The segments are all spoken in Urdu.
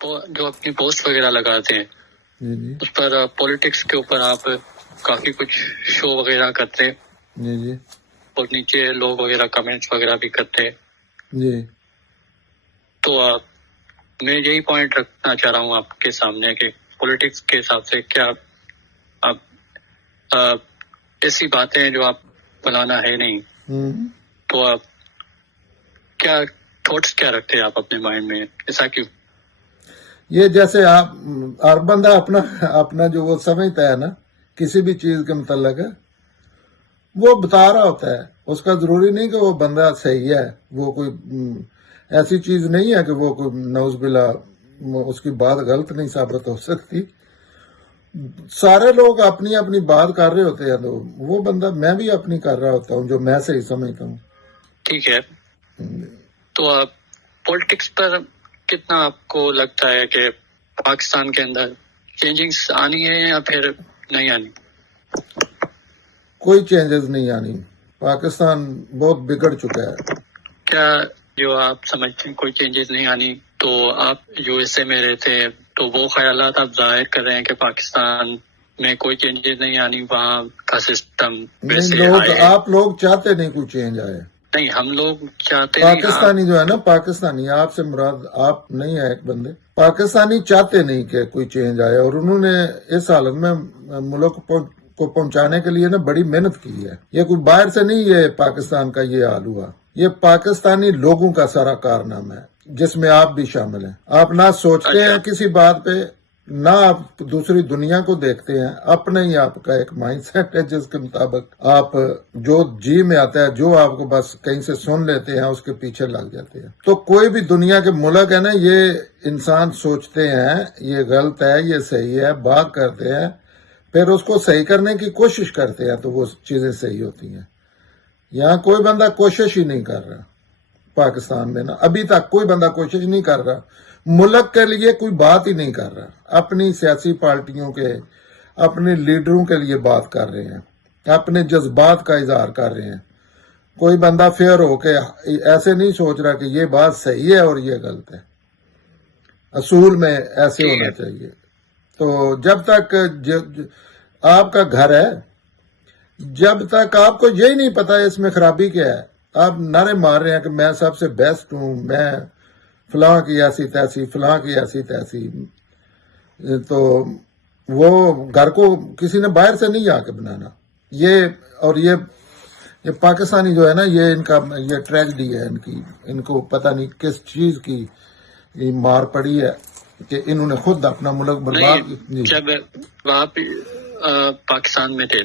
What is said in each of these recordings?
جو اپنی پوسٹ وغیرہ لگاتے ہیں جی جی اس پر پولیٹکس کے اوپر آپ کافی کچھ شو وغیرہ کرتے ہیں جی جی اور نیچے لوگ وغیرہ کمنٹس وغیرہ بھی کرتے ہیں. جی تو میں یہی پوائنٹ رکھنا چاہ رہا ہوں آپ کے سامنے کہ پولیٹکس کے حساب سے کیا آپ ایسی باتیں جو آپ بنانا ہے نہیں تو آپ کیا تھاٹس کیا رکھتے ہیں آپ اپنے مائنڈ میں ایسا کیوں؟ یہ جیسے آپ ہر بندہ اپنا جو وہ سمجھتا ہے نا کسی بھی چیز کے متعلق ہے وہ بتا رہا ہوتا ہے. اس کا ضروری نہیں کہ وہ بندہ صحیح ہے، وہ کوئی ایسی چیز نہیں ہے کہ وہ کوئی نعوذ باللہ اس کی بات غلط نہیں ثابت ہو سکتی. سارے لوگ اپنی اپنی بات کر رہے ہوتے ہیں تو وہ بندہ میں بھی اپنی کر رہا ہوتا ہوں جو میں صحیح سمجھتا ہوں. ٹھیک ہے، تو پولیٹکس پر کتنا آپ کو لگتا ہے کہ پاکستان کے اندر چینجنگز آنی ہے یا پھر نہیں آنی؟ کوئی چینجز نہیں آنی. پاکستان بہت بگڑ چکا ہے. کیا جو آپ سمجھتے ہیں کوئی چینجز نہیں آنی، تو آپ یو ایس اے میں رہتے ہیں تو وہ خیالات آپ ظاہر کر رہے ہیں کہ پاکستان میں کوئی چینجز نہیں آنی، وہاں کا سسٹم نہیں، ویسے آئے. آپ لوگ چاہتے نہیں کوئی چینج آئے. نہیں، ہم لوگ چاہتے نہیں. پاکستانی جو ہے نا، پاکستانی آپ سے مراد آپ نہیں ہے ایک بندے، پاکستانی چاہتے نہیں کہ کوئی چینج آئے اور انہوں نے اس حالت میں ملک کو پہنچانے کے لیے نا بڑی محنت کی ہے. یہ کوئی باہر سے نہیں یہ پاکستان کا یہ حال ہوا، یہ پاکستانی لوگوں کا سارا کارنامہ ہے جس میں آپ بھی شامل ہیں. آپ نہ سوچتے ہیں کسی بات پہ، نہ آپ دوسری دنیا کو دیکھتے ہیں، اپنا ہی آپ کا ایک مائنڈ سیٹ ہے جس کے مطابق آپ جو جی میں آتا ہے، جو آپ کو بس کہیں سے سن لیتے ہیں اس کے پیچھے لگ جاتے ہیں. تو کوئی بھی دنیا کے ملک ہے نا، یہ انسان سوچتے ہیں یہ غلط ہے یہ صحیح ہے، بات کرتے ہیں، پھر اس کو صحیح کرنے کی کوشش کرتے ہیں تو وہ چیزیں صحیح ہوتی ہیں. یہاں کوئی بندہ کوشش ہی نہیں کر رہا. پاکستان میں نا ابھی تک کوئی بندہ کوشش نہیں کر رہا، ملک کے لیے کوئی بات ہی نہیں کر رہا. اپنی سیاسی پارٹیوں کے، اپنے لیڈروں کے لیے بات کر رہے ہیں، اپنے جذبات کا اظہار کر رہے ہیں. کوئی بندہ فیئر ہو کے ایسے نہیں سوچ رہا کہ یہ بات صحیح ہے اور یہ غلط ہے. اصول میں ایسے ہونا چاہیے. تو جب تک آپ کا گھر ہے، جب تک آپ کو یہی نہیں پتا اس میں خرابی کیا ہے، آپ نعرے مار رہے ہیں کہ میں سب سے بیسٹ ہوں، میں فلاں کی ایسی تیسی، فلاں کی ایسی تیسی، تو وہ گھر کو کسی نے باہر سے نہیں آ کے بنانا. یہ پاکستانی جو ہے نا، یہ ان کا یہ ٹریجڈی ہے ان کو پتہ نہیں کس چیز کی مار پڑی ہے کہ انہوں نے خود اپنا ملک برباد. جب آپ پاکستان میں تھے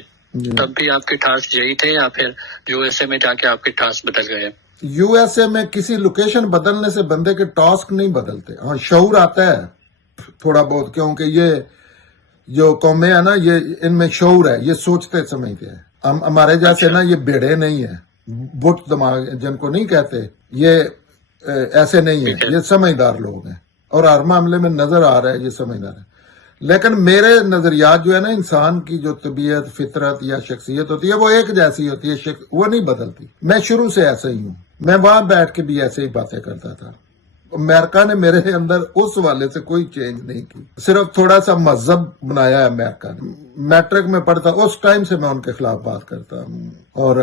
تب بھی آپ کے ٹاسک یہی تھے یا پھر یو ایس اے میں جا کے آپ کے ٹاسک بدل گئے؟ یو ایس اے میں کسی لوکیشن بدلنے سے بندے کے ٹاسک نہیں بدلتے. ہاں، شعور آتا ہے تھوڑا بہت، کیونکہ یہ جو قومیں ہیں نا، یہ ان میں شعور ہے، یہ سوچتے سمجھتے ہیں. ہمارے جیسے نا یہ بیڑے نہیں ہیں، بٹ دماغ جن کو نہیں کہتے، یہ ایسے نہیں ہیں، یہ سمجھدار لوگ ہیں اور ہر معاملے میں نظر آ رہا ہے یہ سمجھدار ہے. لیکن میرے نظریات جو ہے نا، انسان کی جو طبیعت، فطرت یا شخصیت ہوتی ہے وہ ایک جیسی ہوتی ہے، وہ نہیں بدلتی. میں شروع سے ایسا ہی ہوں، میں وہاں بیٹھ کے بھی ایسے ہی باتیں کرتا تھا. امریکہ نے میرے اندر اس والے سے کوئی چینج نہیں کی، صرف تھوڑا سا مذہب بنایا ہے امریکہ نے. میٹرک میں پڑھتا اس ٹائم سے میں ان کے خلاف بات کرتا ہوں، اور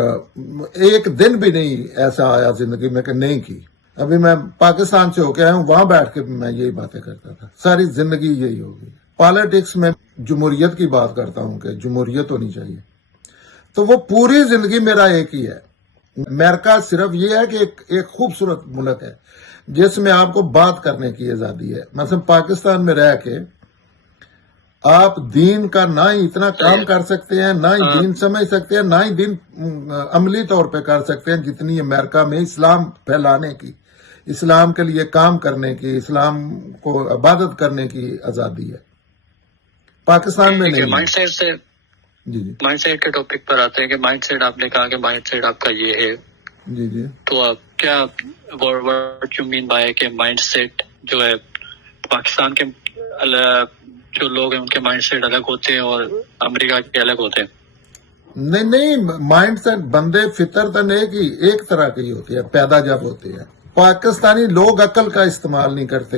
ایک دن بھی نہیں ایسا آیا زندگی میں کہ نہیں کی. ابھی میں پاکستان سے ہو کے آیا ہوں، وہاں بیٹھ کے بھی میں یہی باتیں کرتا تھا، ساری زندگی یہی ہوگی. پالیٹکس میں جمہوریت کی بات کرتا ہوں کہ جمہوریت ہونی چاہیے، تو وہ پوری زندگی میرا ایک ہی ہے. امریکہ صرف یہ ہے کہ ایک خوبصورت ملک ہے جس میں آپ کو بات کرنے کی آزادی ہے. مثلا پاکستان میں رہ کے آپ دین کا نہ ہی اتنا کام کر سکتے ہیں، نہ ہی دین سمجھ سکتے ہیں، نہ ہی دین عملی طور پہ کر سکتے ہیں جتنی امریکہ میں اسلام پھیلانے کی، اسلام کے لیے کام کرنے کی، اسلام کو عبادت کرنے کی آزادی ہے. پاکستان میں نہیں. مائنڈ سیٹ سے جی مائنڈ سیٹ کے ٹاپک پر آتے ہیں کہ مائنڈ سیٹ آپ نے کہا کہ مائنڈ سیٹ آپ کا یہ ہے. جی جی تو آپ کیا what you mean by کہ مائنڈ سیٹ جو ہے پاکستان کے جو لوگ ہیں ان کے مائنڈ سیٹ الگ ہوتے ہیں اور امریکہ کے الگ ہوتے ہیں؟ نہیں، مائنڈ سیٹ بندے فطرتاً ایک طرح کی ہوتی ہے پیدا جب ہوتے ہیں. پاکستانی لوگ عقل کا استعمال نہیں کرتے،